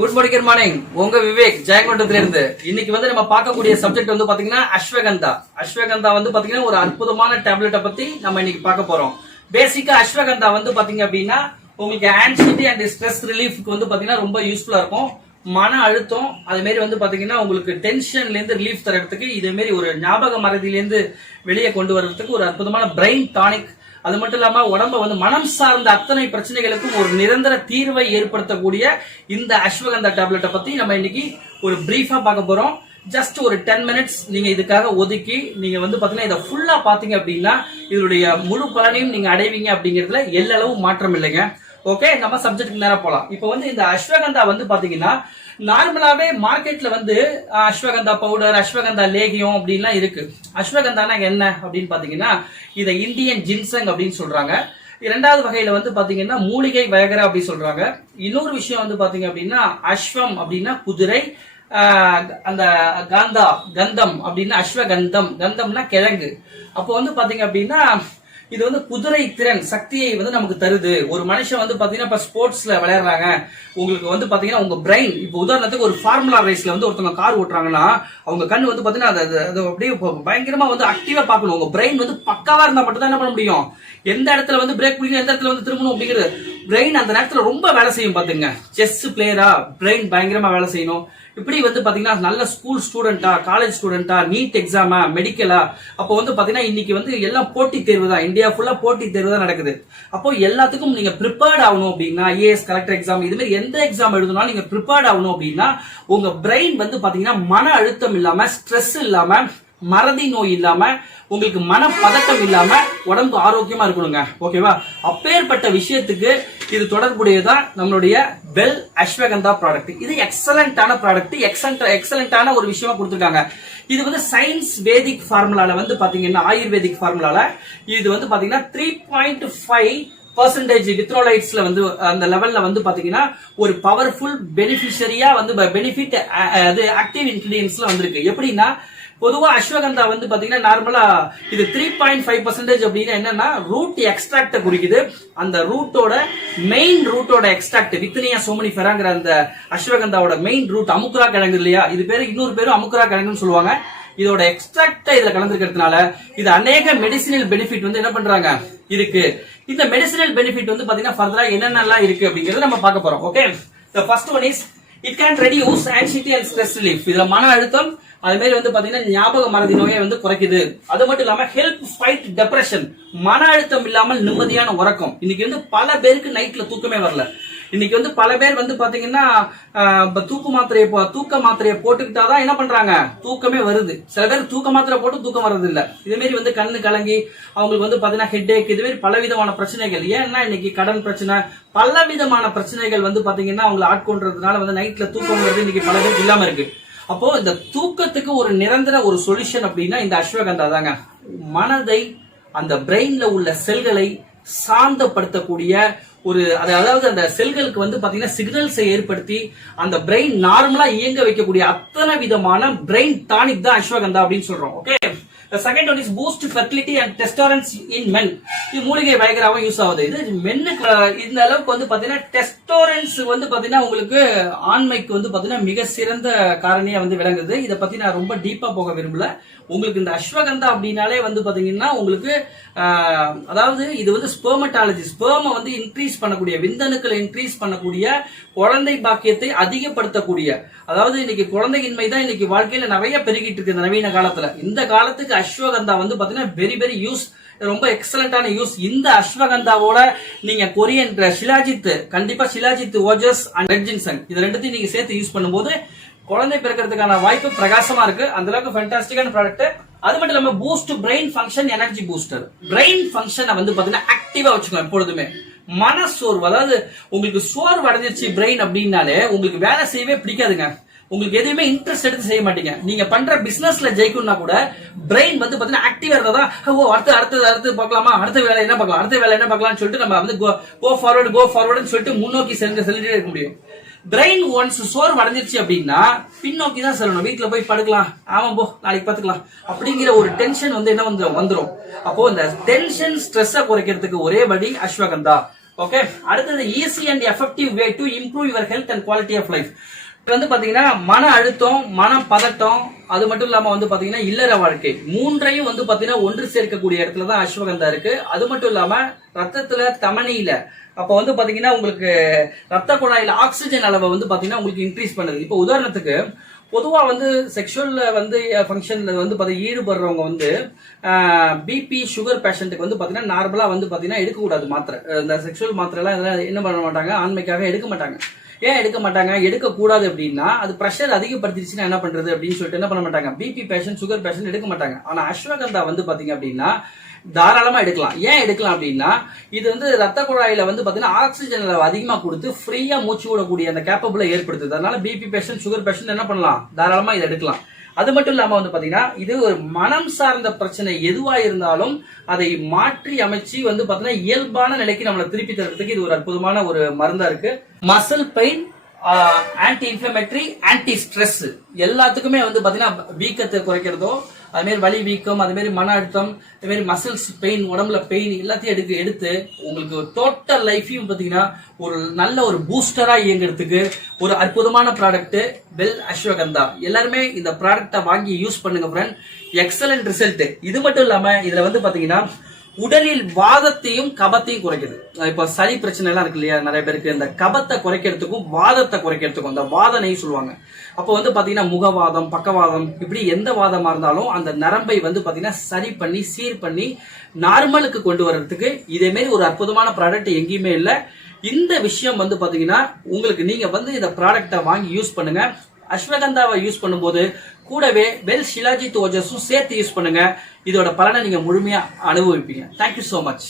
Good morning உங்க விவேக் ஜெயங்கொண்டத்துல இருந்து இன்னைக்கு நம்ம பார்க்கக்கூடிய சப்ஜெக்ட் பாத்தீங்கன்னா அஸ்வகந்தா. அஸ்வகந்தா பாத்தீங்கன்னா ஒரு அற்புதமான டேப்லெட்டை பத்தி நம்ம இன்னைக்கு பார்க்க போறோம். பேசிக்கா அஸ்வகந்தா பாத்தீங்க அப்படின்னா உங்களுக்கு ஆன்சைட்டி அண்ட் ஸ்ட்ரெஸ் ரிலீஃப்க்கு பாத்தீங்கன்னா ரொம்ப யூஸ்ஃபுல்லா இருக்கும். மன அழுத்தம் அது மாதிரி பாத்தீங்கன்னா உங்களுக்கு டென்ஷன்ல இருந்து ரிலீஃப் தரதுக்கு இதே மாதிரி ஒரு ஞாபக மறதியில இருந்து வெளியே கொண்டு வர்றதுக்கு ஒரு அற்புதமான பிரெயின் டானிக். அது மட்டும் இல்லாம உடம்ப மனம் சார்ந்த அத்தனை பிரச்சனைகளுக்கும் ஒரு நிரந்தர தீர்வை ஏற்படுத்தக்கூடிய இந்த அஸ்வகந்தா டேப்லெட்டை பத்தி நம்ம இன்னைக்கு ஒரு பிரீஃபா பார்க்க போறோம். ஜஸ்ட் ஒரு 10 மினிட்ஸ் நீங்க இதுக்காக ஒதுக்கி நீங்க பாத்தீங்கன்னா இதை ஃபுல்லா பாத்தீங்க அப்படின்னா இதனுடைய முழு பலனையும் நீங்க அடைவீங்க அப்படிங்கறதுல எல்லளவு மாற்றம் இல்லைங்க. ஓகே, நம்ம சப்ஜெக்ட்டுக்கு நேரா போலாம். இப்போ இந்த அஸ்வகந்தா பாத்தீங்கன்னா நார்மலாவே மார்க்கெட்ல அஸ்வகந்தா பவுடர், அஸ்வகந்தா லேகியம் அப்படின்லாம் இருக்கு. அஸ்வகந்தானா என்ன அப்படின்னு பாத்தீங்கன்னா இதை இந்தியன் ஜின்சங் அப்படின்னு சொல்றாங்க. இரண்டாவது வகையில பாத்தீங்கன்னா மூலிகை வயகரா அப்படி சொல்றாங்க. இன்னொரு விஷயம் பாத்தீங்க அப்படின்னா அஸ்வம் அப்படின்னா குதிரை, அந்த கந்தம் அப்படின்னா அஸ்வகந்தம், கந்தம்னா கிழங்கு. அப்போ பாத்தீங்க அப்படின்னா இது குதிரை திறன் சக்தியை நமக்கு தருது. ஒரு மனுஷன் பாத்தீங்கன்னா இப்ப ஸ்போர்ட்ஸ்ல விளையாடுறாங்க, உங்களுக்கு பாத்தீங்கன்னா உங்க பிரெயின் இப்ப உதாரணத்துக்கு ஒரு ஃபார்முலா ரேஸ்ல ஒருத்தவங்க கார் ஓட்டுறாங்கன்னா அவங்க கண்ணு பாத்தீங்கன்னா அது அப்படியே பயங்கரமா ஆக்டிவா பாக்கணும். உங்க பிரெயின் பக்காவா இருந்தா மட்டும் தான் என்ன பண்ண முடியும், எந்த இடத்துல பிரேக் பிடிக்கணும், எந்த இடத்துல திரும்பணும் அப்படிங்கிறது பிரெயின் அந்த நேரத்துல ரொம்ப வேலை செய்யும். பாத்துங்க, செஸ் பிளேயரா பிரெயின் பயங்கரமா வேலை செய்யணும். இப்படி பாத்தீங்கன்னா நல்ல ஸ்கூல் ஸ்டூடெண்டா, காலேஜ் ஸ்டூடெண்டா, நீட் எக்ஸாமா, மெடிக்கலா, அப்போ பாத்தீங்கன்னா இன்னைக்கு எல்லாம் போட்டி தேர்வு தான், இந்தியா ஃபுல்லா போட்டி தேர்வு தான் நடக்குது. அப்போ எல்லாத்துக்கும் நீங்க ப்ரிப்பேர்ட் ஆகணும் அப்படின்னா ஐஏஎஸ், கலெக்டர் எக்ஸாம், இது மாதிரி எந்த எக்ஸாம் எழுதணும் நீங்க ப்ரிப்பேர்ட் ஆகணும் அப்படின்னா உங்க பிரெயின் பாத்தீங்கன்னா மன அழுத்தம் இல்லாம, ஸ்ட்ரெஸ் இல்லாம, மறதி நோய் இல்லாம, உங்களுக்கு மன பதட்டம் இல்லாம உடம்பு ஆரோக்கியமா இருக்கணுங்க. ஓகேவா? அப்பேற்பட்ட விஷயத்துக்கு இது தொடர்புடையதான் நம்மளுடைய வெல் அஸ்வகந்தா ப்ராடக்ட். இது எக்ஸலண்டான ப்ராடக்ட், எக்ஸலண்டான ஒரு விஷயமா கொடுத்திருக்காங்க. இது சயின்ஸ் வேதிக் ஃபார்முலால பாத்தீங்கன்னா ஆயுர்வேதிக் ஃபார்முலால இது பாத்தீங்கன்னா 3.5% வித்ரோலைட்ஸ்ல அந்த லெவல்ல பாத்தீங்கன்னா ஒரு பவர்ஃபுல் பெனிஃபிஷரியா பெனிஃபிட் ஆக்டிவ் இன்கிரிடியன்ஸ்ல வந்திருக்கு. எப்படின்னா பொதுவா அஸ்வகந்தா பாத்தீங்கன்னா நார்மலா இது 3.5% அப்படின்னா என்னன்னா ரூட் எக்ஸ்ட்ராக்ட குறிக்குது. அந்த மெயின் ரூட்டோட எக்ஸ்ட்ராக்ட் வித்னியா சோமனிஃபெராங்கிற அந்த அஸ்வகந்தாவோட மெயின் ரூட் அமுக்குரா கிழங்கு இல்லையா, இது பேரு இன்னொரு பேரும் அமுக்குரா கிழங்குன்னு சொல்லுவாங்க. இதோட எக்ஸ்ட்ராக்ட் இதுல கலந்துருக்கிறதுனால இது அநேக மெடிசினல் பெனிஃபிட் என்ன பண்றாங்க இருக்கு. இந்த மெடிசினல் பெனிஃபிட் பாத்தீங்கன்னா ஃபர்தரா என்னென்னலாம் இருக்கு அப்படிங்கறத நம்ம பார்க்க போறோம். Okay, the first one is it can reduce anxiety and stress relief. இதுல மன அழுத்தம் அது மாதிரி பாத்தீங்கன்னா ஞாபக மறதி நோயை குறைக்குது. அது மட்டும் இல்லாம ஹெல்ப் ஃபைட் டிப்ரெஷன், மன அழுத்தம் இல்லாமல் நிம்மதியான உறக்கம். இன்னைக்கு பல பேருக்கு நைட்ல தூக்கமே வரல. இன்னைக்கு பல பேர் பாத்தீங்கன்னா தூக்க மாத்திரையை போட்டுக்கிட்டாதான் என்ன பண்றாங்க, தூக்கமே வருது. சில பேர் தூக்க மாத்திரை போட்டு தூக்கம் வர்றது இல்ல. இதே மாதிரி கண்ணு கலங்கி அவங்களுக்கு பாத்தீங்கன்னா ஹெட்ஏக், இது மாதிரி பலவிதமான பிரச்சனைகள். ஏன்னா இன்னைக்கு கடன் பிரச்சனை, பல விதமான பிரச்சனைகள் பாத்தீங்கன்னா அவங்களை ஆட்கொண்டதுனால நைட்ல தூக்கம் வருது இன்னைக்கு பல பேருக்கு இல்லாம இருக்கு. அப்போ இந்த தூக்கத்துக்கு ஒரு நிரந்தர ஒரு சொல்யூஷன் அப்படின்னா இந்த அஸ்வகந்தா தாங்க. மனதை, அந்த பிரெயின்ல உள்ள செல்களை சாந்தப்படுத்தக்கூடிய ஒரு அதாவது அந்த செல்களுக்கு பாத்தீங்கன்னா சிக்னல்ஸை ஏற்படுத்தி அந்த பிரெயின் நார்மலா இயங்க வைக்கக்கூடிய அத்தனை விதமான பிரெயின் டானிக் தான் அஸ்வகந்தா அப்படின்னு சொல்றோம். Okay, the second one is boost fertility and testosterone in men. இது மூலிகை வயகராவும் யூஸ் ஆகுது. இது மென்னுக்கு இந்த அளவுக்கு பாத்தீங்கன்னா டெஸ்டோரன்ஸ் பாத்தீங்கன்னா உங்களுக்கு ஆண்மைக்கு பாத்தீங்கன்னா மிக சிறந்த காரணியா விளங்குது. இதை பத்தி நான் ரொம்ப டீப்பா போக விரும்பல. உங்களுக்கு இந்த அஸ்வகந்தா அப்படின்னாலே பாத்தீங்கன்னா உங்களுக்கு அதாவது இது ஸ்பெர்மட்டாலஜி, ஸ்பெர்ம இன்க்ரீஸ் பண்ணக்கூடிய, விந்தணுக்களை இன்க்ரீஸ் பண்ணக்கூடிய, குழந்தை பாக்கியத்தை அதிகப்படுத்தக்கூடிய, அதாவது இன்னைக்கு குழந்தையின்மை தான் இன்னைக்கு வாழ்க்கையில நிறைய பெருகிட்டு இருக்கு இந்த நவீன காலத்துல. இந்த காலத்துக்கு அஸ்வகந்தா பாத்தீங்கன்னா வெரி வெரி யூஸ், ரொம்ப எக்ஸலண்டான யூஸ். இந்த அஸ்வகந்தாவோட நீங்க கொரியன் ஷிலாஜித், கண்டிப்பா ஷிலாஜித் ஓஜஸ் அண்ட் ரெட் ஜின்சங் இது ரெண்டுத்தையும் நீங்க சேர்த்து யூஸ் பண்ணும்போது குழந்தை பிறக்கிறதுக்கான வாய்ப்பு பிரகாசமா இருக்கு. அந்த அளவுக்கு ஃபேண்டாஸ்டிக்கான ப்ராடக்ட். அது மட்டும் இல்லாம boost brain function, energy booster. Brain ஃபங்க்ஷனை பாத்தீங்கன்னா ஆக்டிவா வச்சுக்கணும் எப்பொழுதுமே. மன சோர்வு, அதாவது உங்களுக்கு சோர்வு அடைஞ்சிருச்சு பிரெயின் அப்படின்னாலே உங்களுக்கு வேலை செய்யவே பிடிக்காதுங்க. உங்களுக்கு எதுவுமே இன்ட்ரெஸ்ட் எடுத்து செய்ய மாட்டீங்க. நீங்க பண்ற பிசினஸ்ல ஜெயிக்கணும்னா கூட பிரெயின் பாத்தீங்கன்னா ஆக்டிவா இருந்தா அடுத்து பார்க்கலாமா, அடுத்த வேலை என்ன பார்க்கலாம்னு சொல்லிட்டு நம்ம கோ ஃபார்வர்டு சொல்லிட்டு முன்னோக்கி செல்லிட்டே இருக்க முடியும். பிரெயின் ஒன்ஸ் சோர்வு அடைஞ்சிருச்சு அப்படின்னா பின்னோக்கி தான் செல்லணும். வீட்டுல போய் படுக்கலாம், ஆமா போ நாளைக்கு பாத்துக்கலாம் அப்படிங்கிற ஒரு டென்ஷன் என்ன வந்துரும். அப்போ இந்த டென்ஷன் ஸ்ட்ரெஸ் குறைக்கிறதுக்கு ஒரே வழி அஸ்வகந்தா. ஓகே, அடுத்தது easy and effective way to improve your health and quality of life. இது வந்து பாத்தீங்கன்னா மன அழுத்தம், மன பதட்டம், அது மட்டும் இல்லாம வந்து பாத்தீங்கன்னா இல்லற வாழ்க்கை, மூன்றையும் வந்து பாத்தீங்கன்னா ஒன்று சேர்க்கக்கூடிய இடத்துல தான் அஸ்வகந்தா இருக்கு. அது மட்டும் இல்லாம ரத்தத்துல தமனியில அப்ப வந்து பாத்தீங்கன்னா உங்களுக்கு ரத்த குழாயில ஆக்சிஜன் அளவை வந்து பாத்தீங்கன்னா உங்களுக்கு இன்க்ரீஸ் பண்ணுது. இப்போ உதாரணத்துக்கு பொதுவா வந்து செக்ஷுவல்ல வந்து ஃபங்க்ஷன்ல வந்து பாத்தீங்கன்னா ஈடுபடுறவங்க வந்து பிபி சுகர் பேஷண்ட்டுக்கு வந்து பாத்தீங்கன்னா நார்மலா வந்து பாத்தீங்கன்னா எடுக்கக்கூடாது மாத்திரை. இந்த செக்ஷுவல் மாத்திரை எல்லாம் என்ன பண்ண மாட்டாங்க, ஆண்மைக்காக எடுக்க மாட்டாங்க. ஏன் எடுக்க மாட்டாங்க, எடுக்க கூடாது அப்படின்னா அது பிரஷர் அதிகப்படுத்திடுச்சுன்னா என்ன பண்றது அப்படின்னு சொல்லிட்டு என்ன பண்ண மாட்டாங்க, பிபி பேஷண்ட் சுகர் பேஷண்ட் எடுக்க மாட்டாங்க. ஆனா அஸ்வகந்தா வந்து பாத்தீங்க அப்படின்னா தாராளமா எடுக்கலாம். ஏன் எடுக்கலாம் அப்படின்னா இது வந்து ரத்த குழாயில வந்து பாத்தீங்கன்னா ஆக்சிஜன் அளவு அதிகமா கொடுத்து ஃப்ரீயா மூச்சு விடக்கூடிய அந்த கேப்பபிள ஏற்படுத்துது. அதனால பிபி பேஷண்ட் சுகர் பேஷண்ட் என்ன பண்ணலாம், தாராளமா இதை எடுக்கலாம். அது மட்டும் இல்லாம வந்து பாத்தீங்கன்னா இது ஒரு மனம் சார்ந்த பிரச்சனை எதுவா இருந்தாலும் அதை மாற்றி அமைச்சு வந்து பாத்தீங்கன்னா இயல்பான நிலைக்கு நம்மளை திருப்பி தரதுக்கு இது ஒரு அற்புதமான ஒரு மருந்தா இருக்கு. Muscle pain, anti inflammatory, anti stress எல்லாத்துக்குமே வந்து பாத்தீங்கன்னா வீக்கத்தை குறைக்கிறதோ, அது மாதிரி வலி வீக்கம், அது மாதிரி மன அழுத்தம், அது மாதிரி மசில்ஸ் பெயின், உடம்புல பெயின் எல்லாத்தையும் எடுத்து உங்களுக்கு டோட்டல் லைஃபையும் பாத்தீங்கன்னா ஒரு நல்ல ஒரு பூஸ்டரா இயங்குறதுக்கு ஒரு அற்புதமான ப்ராடக்ட் வெல் அஸ்வகந்தா. எல்லாருமே இந்த ப்ராடக்டை வாங்கி யூஸ் பண்ணுங்க ஃப்ரெண்ட். Excellent result. இது மட்டும் இல்லாம இதுல வந்து பாத்தீங்கன்னா உடலில் வாதத்தையும் கபத்தையும் குறைக்குது. இப்ப சளி பிரச்சனை எல்லாம் இருக்கு இல்லையா, நிறைய பேருக்கு இந்த கபத்தை குறைக்கிறதுக்கும் வாதத்தை குறைக்கிறதுக்கும் இந்த வாதனை சொல்லுவாங்க. அப்போ வந்து பாத்தீங்கன்னா முகவாதம், பக்கவாதம், இப்படி எந்த வாதமா இருந்தாலும் அந்த நரம்பை வந்து பாத்தீங்கன்னா சரி பண்ணி சீர் பண்ணி நார்மலுக்கு கொண்டு வர்றதுக்கு இதே மாதிரி ஒரு அற்புதமான ப்ராடக்ட் எங்கேயுமே இல்லை. இந்த விஷயம் வந்து பாத்தீங்கன்னா உங்களுக்கு நீங்க வந்து இந்த ப்ராடக்டை வாங்கி யூஸ் பண்ணுங்க. அஸ்வகந்தாவை யூஸ் பண்ணும்போது கூடவே வெல் ஷிலாஜித் ஓஜஸும் சேர்த்து யூஸ் பண்ணுங்க. இதோட பலனை நீங்க முழுமையா அனுபவிப்பீங்க. Thank you so much.